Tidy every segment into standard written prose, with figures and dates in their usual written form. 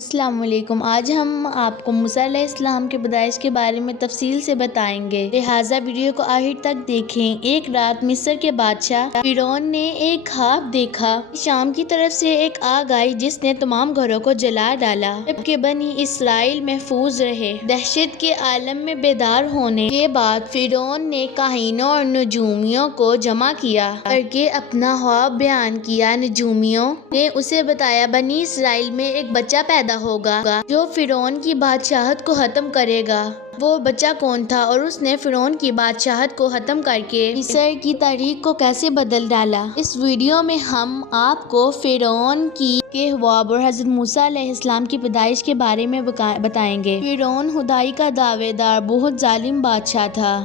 السلام علیکم۔ آج ہم آپ کو موسیٰ علیہ السلام کے پیدائش کے بارے میں تفصیل سے بتائیں گے، لہٰذا ویڈیو کو آخر تک دیکھیں۔ ایک رات مصر کے بادشاہ فرعون نے ایک خواب دیکھا۔ شام کی طرف سے ایک آگ آئی جس نے تمام گھروں کو جلا ڈالا، جبکہ بنی اسرائیل محفوظ رہے۔ دہشت کے عالم میں بیدار ہونے کے بعد فرعون نے کاہنوں اور نجومیوں کو جمع کیا کرکے اپنا خواب بیان کیا۔ نجومیوں نے اسے بتایا بنی اسرائیل میں ایک بچہ پیدا ہوگا جو فرعون کی بادشاہت کو ختم کرے گا۔ وہ بچہ کون تھا اور اس نے فرعون کی بادشاہت کو ختم کرکے مصر کی تاریخ کو کیسے بدل ڈالا؟ اس ویڈیو میں ہم آپ کو فرعون کے خواب اور حضرت موسیٰ علیہ السلام کی پیدائش کے بارے میں بتائیں گے۔ فرعون خدائی کا دعوے دار بہت ظالم بادشاہ تھا۔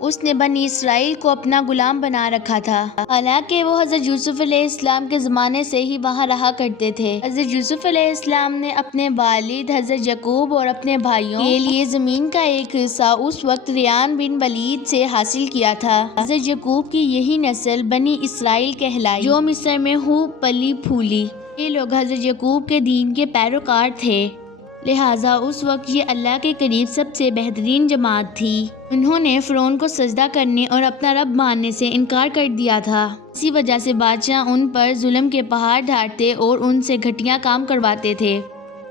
اس نے بنی اسرائیل کو اپنا غلام بنا رکھا تھا، حالانکہ وہ حضرت یوسف علیہ السلام کے زمانے سے ہی وہاں رہا کرتے تھے۔ حضرت یوسف علیہ السلام نے اپنے والد حضرت یعقوب اور اپنے بھائیوں کے لیے زمین کا ایک حصہ اس وقت ریان بن ولید سے حاصل کیا تھا۔ حضرت یعقوب کی یہی نسل بنی اسرائیل کہلائی، جو مصر میں خوب پلی پھولی۔ یہ لوگ حضرت یعقوب کے دین کے پیروکار تھے، لہٰذا اس وقت یہ اللہ کے قریب سب سے بہترین جماعت تھی۔ انہوں نے فرعون کو سجدہ کرنے اور اپنا رب ماننے سے انکار کر دیا تھا۔ اسی وجہ سے بادشاہ ان پر ظلم کے پہاڑ ڈھاتے اور ان سے گھٹیا کام کرواتے تھے۔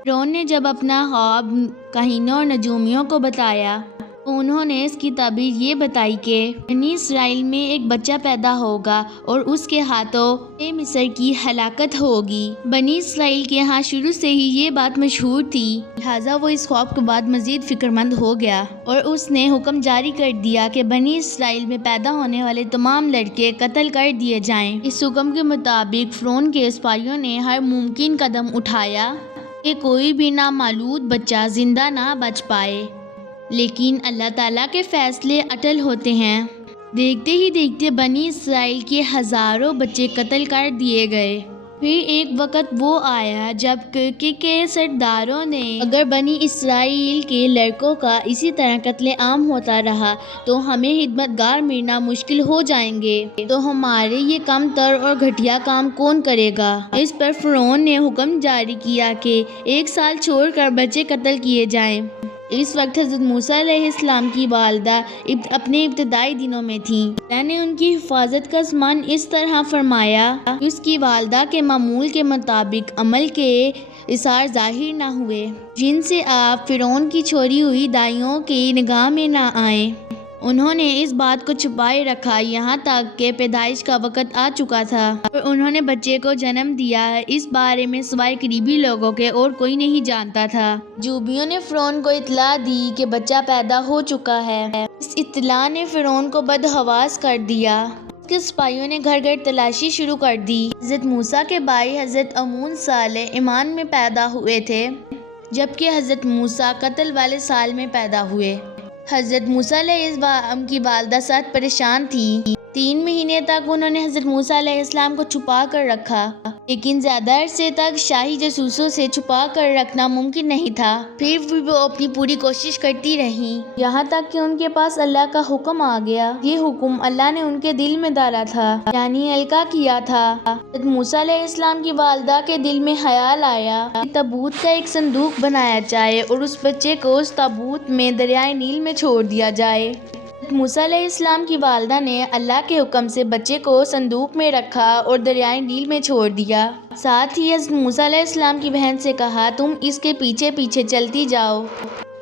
فرعون نے جب اپنا خواب کاہنوں اور نجومیوں کو بتایا تو انہوں نے اس کی تعبیر یہ بتائی کہ بنی اسرائیل میں ایک بچہ پیدا ہوگا اور اس کے ہاتھوں مصر کی ہلاکت ہوگی۔ بنی اسرائیل کے ہاں شروع سے ہی یہ بات مشہور تھی، لہٰذا وہ اس خواب کے بعد مزید فکر مند ہو گیا اور اس نے حکم جاری کر دیا کہ بنی اسرائیل میں پیدا ہونے والے تمام لڑکے قتل کر دیے جائیں۔ اس حکم کے مطابق فرعون کے سپاہیوں نے ہر ممکن قدم اٹھایا کہ کوئی بھی نامولود بچہ زندہ نہ بچ پائے، لیکن اللہ تعالیٰ کے فیصلے اٹل ہوتے ہیں۔ دیکھتے ہی دیکھتے بنی اسرائیل کے ہزاروں بچے قتل کر دیے گئے۔ پھر ایک وقت وہ آیا جب کرکے کے سرداروں نے اگر بنی اسرائیل کے لڑکوں کا اسی طرح قتل عام ہوتا رہا تو ہمیں خدمتگار ملنا مشکل ہو جائیں گے، تو ہمارے یہ کم تر اور گھٹیا کام کون کرے گا؟ اس پر فرعون نے حکم جاری کیا کہ 1 سال چھوڑ کر بچے قتل کیے جائیں۔ اس وقت حضرت موسیٰ علیہ السلام کی والدہ اپنے ابتدائی دنوں میں تھیں۔ اللہ نے ان کی حفاظت کا ضمن اس طرح فرمایا کہ اس کی والدہ کے معمول کے مطابق عمل کے آثار ظاہر نہ ہوئے، جن سے آپ فرعون کی چھوڑی ہوئی دائیوں کی نگاہ میں نہ آئیں۔ انہوں نے اس بات کو چھپائے رکھا یہاں تک کہ پیدائش کا وقت آ چکا تھا اور انہوں نے بچے کو جنم دیا۔ اس بارے میں سوائے قریبی لوگوں کے اور کوئی نہیں جانتا تھا۔ جوبیوں نے فرعون کو اطلاع دی کہ بچہ پیدا ہو چکا ہے۔ اس اطلاع نے فرعون کو بدحواس کر دیا۔ اس کے سپاہیوں نے گھر گھر تلاشی شروع کر دی۔ حضرت موسیٰ کے بھائی حضرت امون صالح ایمان میں پیدا ہوئے تھے، جبکہ حضرت موسیٰ قتل والے سال میں پیدا ہوئے۔ حضرت موسیٰ علیہ السلام کی والدہ سخت پریشان تھی۔ 3 مہینے تک انہوں نے حضرت موسیٰ علیہ السلام کو چھپا کر رکھا، لیکن زیادہ عرصے تک شاہی جاسوسوں سے چھپا کر رکھنا ممکن نہیں تھا۔ پھر بھی وہ اپنی پوری کوشش کرتی رہیں، یہاں تک کہ ان کے پاس اللہ کا حکم آ گیا۔ یہ حکم اللہ نے ان کے دل میں ڈالا تھا، یعنی القاء کیا تھا۔ حضرت موسیٰ علیہ السلام کی والدہ کے دل میں خیال آیا کہ تابوت کا ایک صندوق بنایا جائے اور اس بچے کو اس تابوت میں دریائے نیل میں چھوڑ دیا جائے۔ حضرت موسیٰ علیہ السلام کی والدہ نے اللہ کے حکم سے بچے کو صندوق میں رکھا اور دریائے نیل میں چھوڑ دیا۔ ساتھ ہی حضرت موسیٰ علیہ السلام کی بہن سے کہا تم اس کے پیچھے پیچھے چلتی جاؤ۔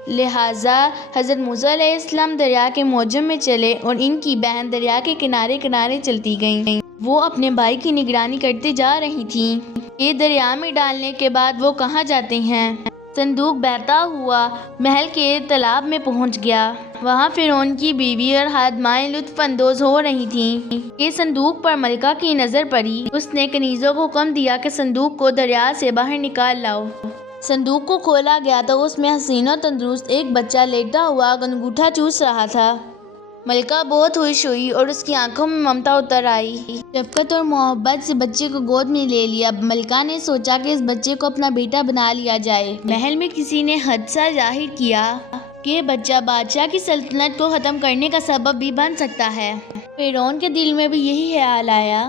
لہٰذا حضرت موسیٰ علیہ السلام دریا کے موجم میں چلے اور ان کی بہن دریا کے کنارے کنارے چلتی گئیں۔ وہ اپنے بھائی کی نگرانی کرتے جا رہی تھیں کہ دریا میں ڈالنے کے بعد وہ کہاں جاتے ہیں۔ صندوق بہتا ہوا محل کے تالاب میں پہنچ گیا۔ وہاں فرعون کی بیوی اور خادمائیں لطف اندوز ہو رہی تھیں کہ صندوق پر ملکہ کی نظر پڑی۔ اس نے کنیزوں کو حکم دیا کہ صندوق کو دریا سے باہر نکال لاؤ۔ صندوق کو کھولا گیا تو اس میں حسین و تندرست ایک بچہ لیٹا ہوا انگوٹھا چوس رہا تھا۔ ملکہ بہت خوش ہوئی اور اس کی آنکھوں میں ممتا اتر آئی۔ شفقت اور محبت سے بچے کو گود میں لے لیا۔ ملکہ نے سوچا کہ اس بچے کو اپنا بیٹا بنا لیا جائے۔ محل میں کسی نے حادثہ ظاہر کیا کہ بچہ بادشاہ کی سلطنت کو ختم کرنے کا سبب بھی بن سکتا ہے۔ فرعون کے دل میں بھی یہی خیال آیا